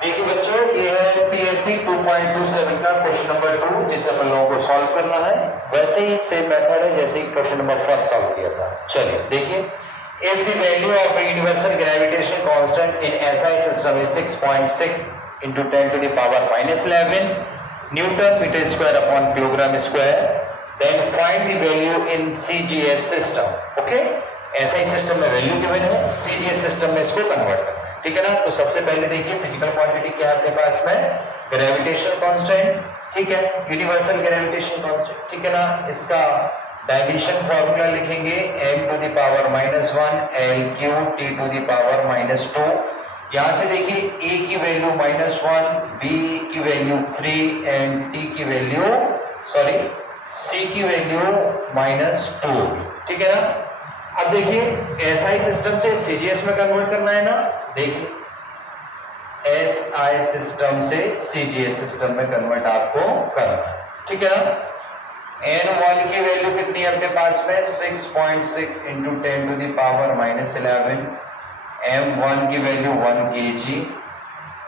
देखिए बच्चों, ये है पीएपी 2.27 का क्वेश्चन नंबर 2 जिसे अपन लोगों को सॉल्व करना है। वैसे ही सेम मेथड है जैसे ही क्वेश्चन नंबर फर्स्ट सॉल्व किया था। चलिए देखिए, if the value of universal gravitation constant in SI system is 6.6 into 10 to the power minus 11 newton metre square upon kilogram square, then find the value in CGS system. Okay, SI system में value given है, CGS system में इसको convert करना है। ठीक है ना। तो सबसे पहले देखिए फिजिकल क्वांटिटी क्या है आपके पास में, ग्रेविटेशनल कांस्टेंट। ठीक है, यूनिवर्सल ग्रेविटेशन कांस्टेंट। ठीक है ना। इसका डायमेंशन फॉर्मूला लिखेंगे m to the power -1 l cube t to the power -2। यहां से देखिए a की वैल्यू -1, b की वैल्यू 3 एंड t की वैल्यू c की वैल्यू -2। ठीक है ना। अब देखिए एसआई सिस्टम से सीजीएस में कन्वर्ट करना है ना। देखिए एसआई सिस्टम से सीजीएस सिस्टम में कन्वर्ट आपको करना है। ठीक है ना। n1 की वैल्यू कितनी है आपके पास में, 6.6 into 10 to the power -11। m1 की वैल्यू 1 kg,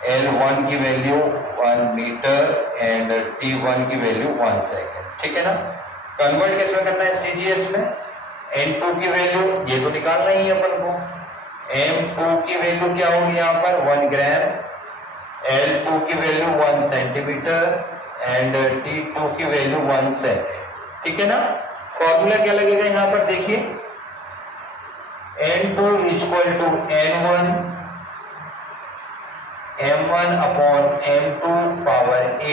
l1 की वैल्यू 1 मीटर एंड t1 की वैल्यू 1 सेकेंड। ठीक है ना। कन्वर्ट किसमें करना है, सीजीएस में। n2 की वैल्यू ये तो निकालना ही है अपन को। m2 की वैल्यू क्या होगी यहाँ पर 1 ग्राम, l2 की वैल्यू 1 सेंटीमीटर एंड t2 की वैल्यू 1 सेकेंड। ठीक है ना। फॉर्मूला क्या लगेगा यहाँ पर देखिए, n2 equal to n1 m1 upon m2 power a,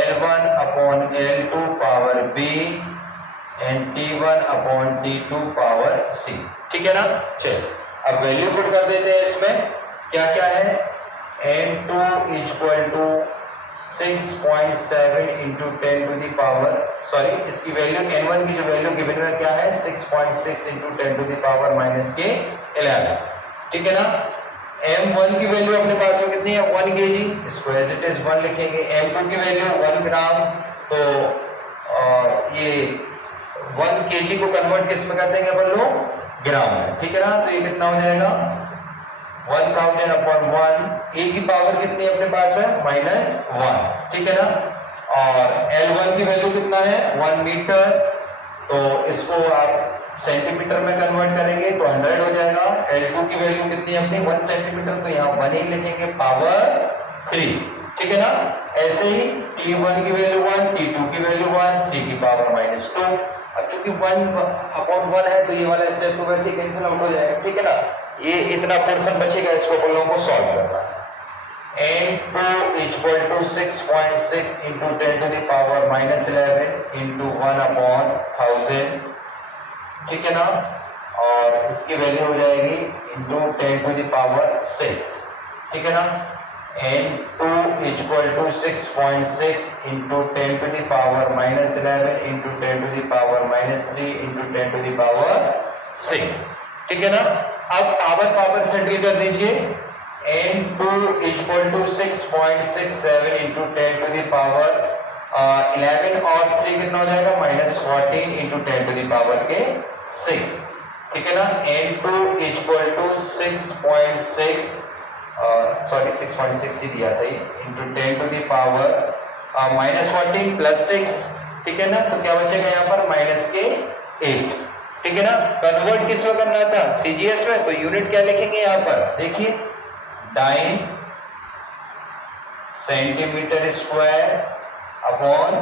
l1 upon l2 power b and t1 upon t2 power c। ठीक है ना। चलिए अब वैल्यू पुट कर देते हैं इसमें। क्या क्या है, n2 equal to 6.7 into 10 to the power इसकी वैल्यू n1 की जो वैल्यू गिवन है क्या है 6.6 इंटू 10 टू द पावर -11। ठीक है ना। m1 की वैल्यू अपने पास में कितनी है 1 kg, इसको एज इट इज 1 लिखेंगे। m2 की वैल्यू 1 ग्राम, तो ये 1 kg को कन्वर्ट किस में कर देंगे अपन लोग, ग्राम में। ठीक है ना। तो ये कितना हो जाएगा 1000 अपॉन 1, ए की पावर कितनी है अपने पास है -1। ठीक है ना। और L1 की वैल्यू कितना है 1 मीटर, तो इसको आप सेंटीमीटर में कन्वर्ट करेंगे तो 100 हो जाएगा। L2 की वैल्यू कितनी है अपनी 1 सेंटीमीटर, तो यहाँ 1 ही लिखेंगे पावर 3। ठीक है ना। ऐसे ही T1 की वैल्यू 1, T2 की वैल्यू 1, C की पावर -2। अब चूंकि 1 अपॉन 1 है तो ये वाला स्टेप तो वैसे ही कैंसिल आउट हो जाएगा। ठीक है ना। ये इतना पोर्शन बचेगा, इसको अपन लोगों को सॉल्व करना है। n2 equal to 6.6 into 10 to the power -11 into 1 upon 1000। ठीक है ना। और इसकी वैल्यू हो जाएगी इंटू 10 टू द पावर 6। ठीक है ना। n2 equal to 6.6 into 10 to the power -11 into 10 to the power -3 into 10 to the power 6। ठीक है ना। अब पावर सेंट्रल कर दीजिए। n2 equal to 6.67 into 10 to the power 11 और 3 कितना हो जाएगा -14 इंटू 10 टू द पावर के 6। ठीक है ना। n2 इक्वल टू 6.6 ही दिया था ये, into 10 to the power -14 plus 6। ठीक है ना। तो क्या बचेगा यहाँ पर -8। ठीक है ना। कन्वर्ट किस में करना था, सीजीएस में, तो यूनिट क्या लिखेंगे यहाँ पर देखिए, dyne centimetre square upon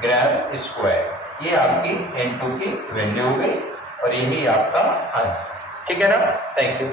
gram square. ये आपकी n2 की वैल्यू हो गई और यही आपका आंसर। ठीक है ना। Thank you.